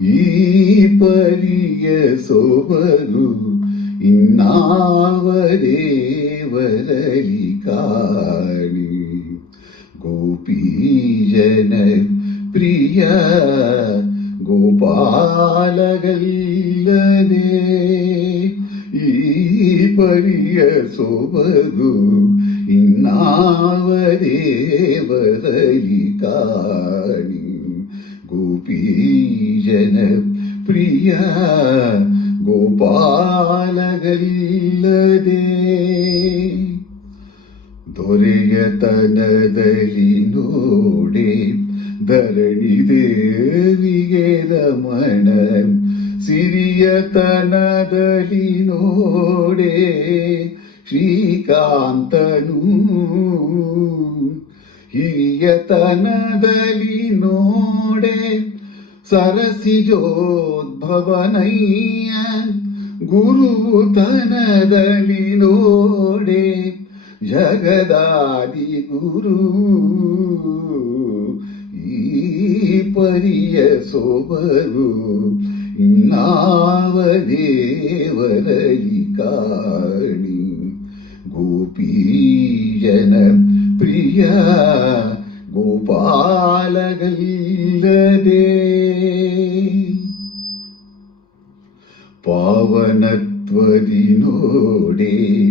ಈ ಪರಿಯ ಸೊಬಗು ಇನ್ನಾವ ದೇವರಲಿ ಕಾಣಿ. ಗೋಪೀಜನ ಪ್ರಿಯ ಗೋಪಾಲಗಲ್ಲದೆ ಈ ಪರಿಯ ಸೊಬಗು ಇನ್ನಾವ ದೇವರಲಿ ಕಾಣಿ. ಗೋಪೀಜನ ಪ್ರಿಯ ಗೋಪಾಲಗಲ್ಲದೆ ದೊರೆಯತನದಲ್ಲಿ ನೋಡೆ ಧರಣಿ ದೇವಿಗೆ ರಮಣ. ಸಿರಿಯತನದಲ್ಲಿ ನೋಡೆ ಶ್ರೀಕಾಂತನು. ಹಿರಿಯತನದಲ್ಲಿ ನೋಡೆ ಸರಸಿಜೋದ್ಭವನಯ್ಯ. ಗುರುತನದಲ್ಲಿ ನೋಡೆ ಜಗದಾದಿ ಗುರು. ಈ ಪರಿಯ ಸೊಬಗು ಇನ್ನಾವ ದೇವರಲಿ ಕಾಣಿ. ಗೋಪೀಜನ ಪ್ರಿಯ ಗೋಪಾಲಗಲ್ಲದೆ ಪಾವನತ್ವದಿ ನೋಡೆ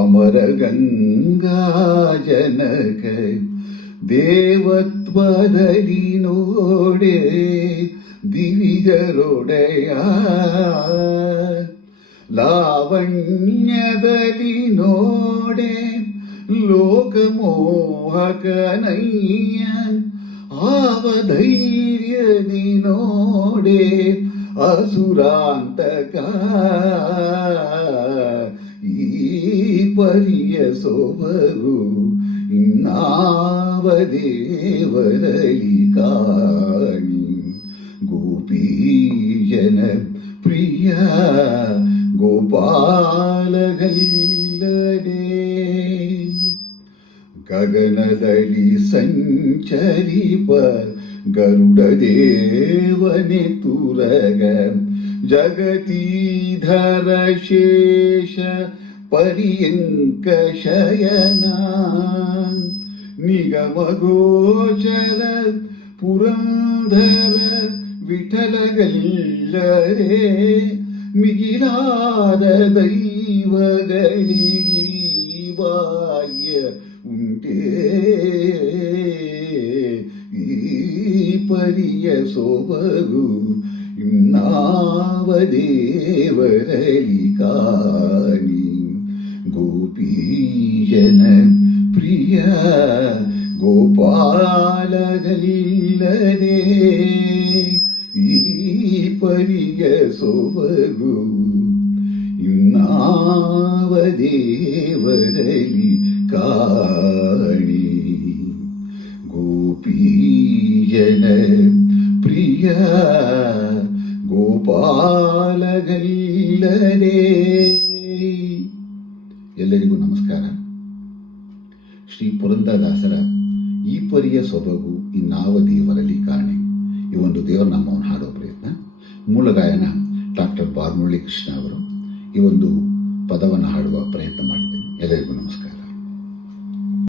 ಅಮರ ಗಂಗಾ ಜನಕ. ದೇವತ್ವದಲ್ಲಿ ನೋಡೆ ದಿವಿಜರೊಡೆಯ. ಲಾವಣ್ಯದಲ್ಲಿ ನೋಡೆ ಲೋಕಮೋಹಕನಯ್ಯ. ಆವಧೈರ್ಯದಿ ನೋಡೆ ಅಸುರಾಂತಕ. ಈ ಪರಿಯ ಸೊಬಗು ಇನ್ನಾವ ದೇವರಲಿ ಕಾಣಿ. ಗೋಪೀಜನ ಪ್ರಿಯ ಗೋಪಾಲಗಲ್ಲದೆ ಗಗನದಲ್ಲಿ ಸಂಚರಿಪ ಗರುಡ ದೇವನೆ ತುರಗ. ಜಗತೀಧರ ಶೇಷ ಪರ್ಯಂಕ ಶಯನ. ನಿಗಮ ಗೋಚರ ಪುರಂದರ ವಿಠಲಗಲ್ಲದೆ ಮಿಗಿಲಾದ ದೈವಗಳಿಗೆ ಭಾಗ್ಯ ಉಂಟೇ. ಈ ಪರಿಯ ಸೊಬಗು ಇನ್ನಾವ ದೇವರಲಿ ಕಾಣಿ. ಗೋಪೀಜನ ಪ್ರಿಯ ಗೋಪಾಲಗಲ್ಲದೆ ಈ ಪರಿಯ ಸೊಬಗು ಇನ್ನಾವ ದೇವರಲಿ ಕಾಣಿ. ಗೋಪೀಜನ ಪ್ರಿಯ ಗೋಪಾಲಗಲ್ಲದೆ. ಎಲ್ಲರಿಗೂ ನಮಸ್ಕಾರ. ಶ್ರೀ ಪುರಂದರದಾಸರ ಈ ಪರಿಯ ಸೊಬಗು ಇನ್ನಾವ ದೇವರಲಿ ಕಾಣೆ ಈ ಒಂದು ದೇವರ ನಾಮವನ್ನು ಹಾಡುವ ಪ್ರಯತ್ನ. ಮೂಲ ಗಾಯನ ಡಾಕ್ಟರ್ ಬಾರ್ಮುರಳಿ ಕೃಷ್ಣ ಅವರು ಈ ಒಂದು ಪದವನ್ನು ಹಾಡುವ ಪ್ರಯತ್ನ ಮಾಡಿದ್ದೇನೆ. ಎಲ್ಲರಿಗೂ ನಮಸ್ಕಾರ.